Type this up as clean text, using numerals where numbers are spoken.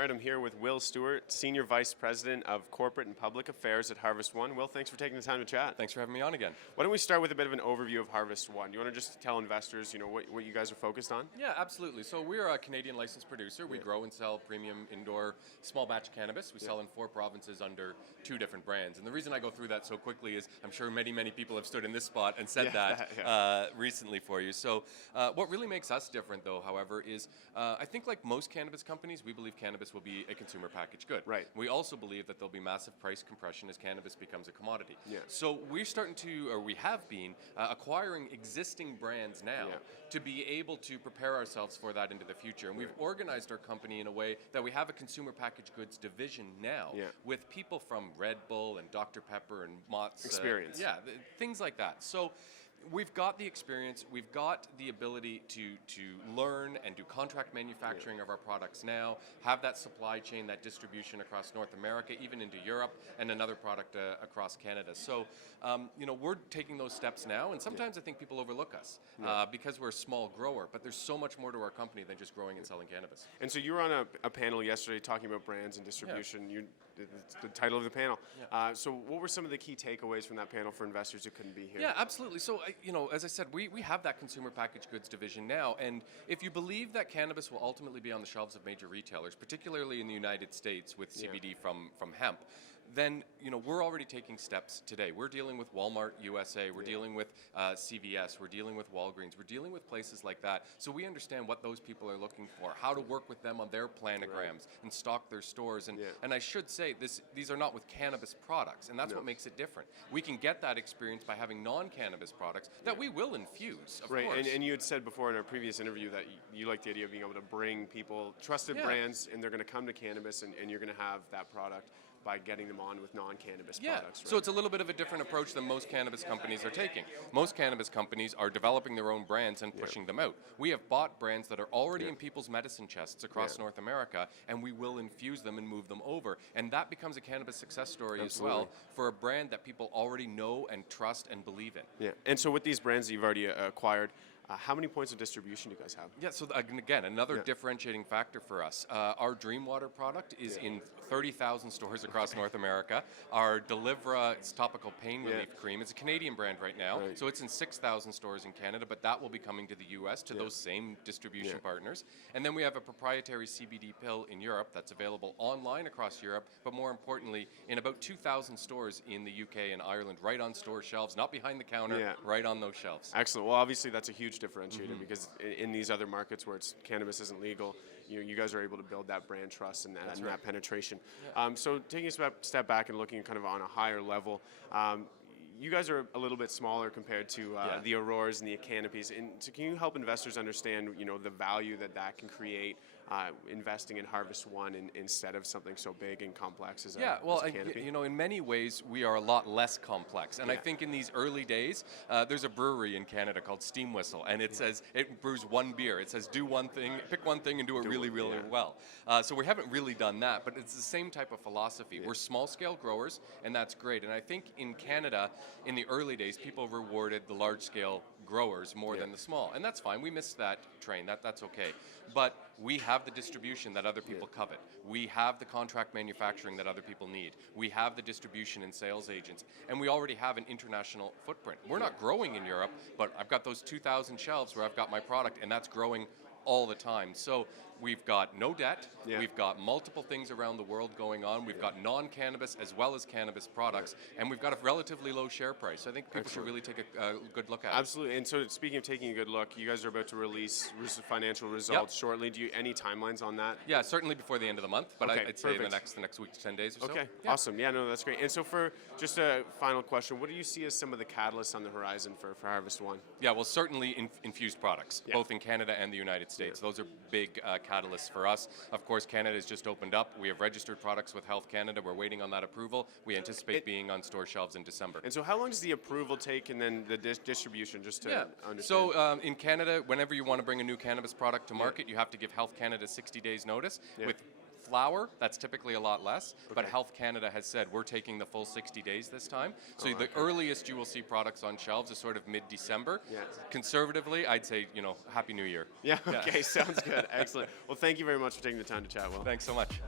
All right, I'm here with Will Stewart, Senior Vice President of Corporate and Public Affairs at Harvest One. Will, thanks for taking the time to chat. Thanks for having me on again. Why don't we start with a bit of an overview of Harvest One? You want to just tell investors, what you guys are focused on? Yeah, absolutely. So we're a Canadian licensed producer. We grow and sell premium indoor small batch cannabis. We sell in 4 provinces under 2 different brands. And the reason I go through that so quickly is I'm sure many people have stood in this spot and said that recently for you. So what really makes us different, though, however, is I think like most cannabis companies, we believe cannabis will be a consumer packaged good. Right. We also believe that there'll be massive price compression as cannabis becomes a commodity. Yeah. So we're starting to, or we have been, acquiring existing brands now to be able to prepare ourselves for that into the future. And we've organized our company in a way that we have a consumer packaged goods division now with people from Red Bull and Dr. Pepper and Mott's. Experience. Things like that. So we've got the experience, we've got the ability to learn and do contract manufacturing of our products now, have that supply chain, that distribution across North America, even into Europe, and another product across Canada. So, we're taking those steps now, and sometimes I think people overlook us because we're a small grower, but there's so much more to our company than just growing and selling cannabis. And so you were on a panel yesterday talking about brands and distribution. It's the title of the panel. So what were some of the key takeaways from that panel for investors who couldn't be here? Yeah, absolutely. So, as I said, we have that consumer packaged goods division now, and if you believe that cannabis will ultimately be on the shelves of major retailers, particularly in the United States with CBD from hemp, then we're already taking steps today. We're dealing with Walmart USA, we're dealing with CVS, we're dealing with Walgreens, we're dealing with places like that. So we understand what those people are looking for, how to work with them on their planograms and stock their stores. And I should say, these are not with cannabis products, and that's what makes it different. We can get that experience by having non-cannabis products that we will infuse, of course. And you had said before in our previous interview that you like the idea of being able to bring people trusted brands, and they're going to come to cannabis, and you're going to have that product by getting them on with non-cannabis products. Right? So it's a little bit of a different approach than most cannabis companies are taking. Most cannabis companies are developing their own brands and pushing them out. We have bought brands that are already in people's medicine chests across North America, and we will infuse them and move them over. And that becomes a cannabis success story as well for a brand that people already know and trust and believe in. Yeah. And so with these brands that you've already acquired, how many points of distribution do you guys have? Yeah, so again, another differentiating factor for us. Our Dream Water product is in 30,000 stores across North America. Our Delivra, it's topical pain relief cream. It's a Canadian brand right now, so it's in 6,000 stores in Canada, but that will be coming to the U.S. to those same distribution partners. And then we have a proprietary CBD pill in Europe that's available online across Europe, but more importantly, in about 2,000 stores in the UK and Ireland, right on store shelves, not behind the counter, right on those shelves. Excellent. Well, obviously that's a huge differentiator because in these other markets where cannabis isn't legal, you guys are able to build that brand trust and that penetration. So taking a step back and looking kind of on a higher level, you guys are a little bit smaller compared to the Auroras and the Canopies. And so can you help investors understand, the value that can create investing in Harvest One instead of something so big and complex as a Canopy? In many ways, we are a lot less complex. And I think in these early days, there's a brewery in Canada called Steam Whistle, and it says, it brews one beer. It says, do one thing, pick one thing and do it really well. So we haven't really done that, but it's the same type of philosophy. We're small-scale growers, and that's great. And I think in Canada, in the early days, people rewarded the large-scale growers more than the small, and that's fine. We missed that train. That's okay. But we have the distribution that other people covet. We have the contract manufacturing that other people need. We have the distribution and sales agents, and we already have an international footprint. We're not growing in Europe, but I've got those 2,000 shelves where I've got my product, and that's growing all the time. So we've got no debt, we've got multiple things around the world going on, we've got non-cannabis as well as cannabis products, and we've got a relatively low share price. So I think people should really take a good look at it. Absolutely. And so speaking of taking a good look, you guys are about to release financial results shortly. Do you any timelines on that? Yeah, certainly before the end of the month, but I'd say the next week to 10 days or so. Okay, awesome. Yeah, no, that's great. And so for just a final question, what do you see as some of the catalysts on the horizon for Harvest One? Yeah, well, certainly infused products, both in Canada and the United States. Those are big catalysts for us. Of course, Canada has just opened up. We have registered products with Health Canada. We're waiting on that approval. We anticipate being on store shelves in December. And so how long does the approval take and then the distribution, just to understand? So in Canada, whenever you want to bring a new cannabis product to market, you have to give Health Canada 60 days notice with flower, that's typically a lot less, but Okay. Health Canada has said we're taking the full 60 days this time. So the earliest you will see products on shelves is sort of mid-December. Yes. Conservatively, I'd say, Happy New Year. Yeah, okay, sounds good. Excellent. Well, thank you very much for taking the time to chat, Will. Thanks so much.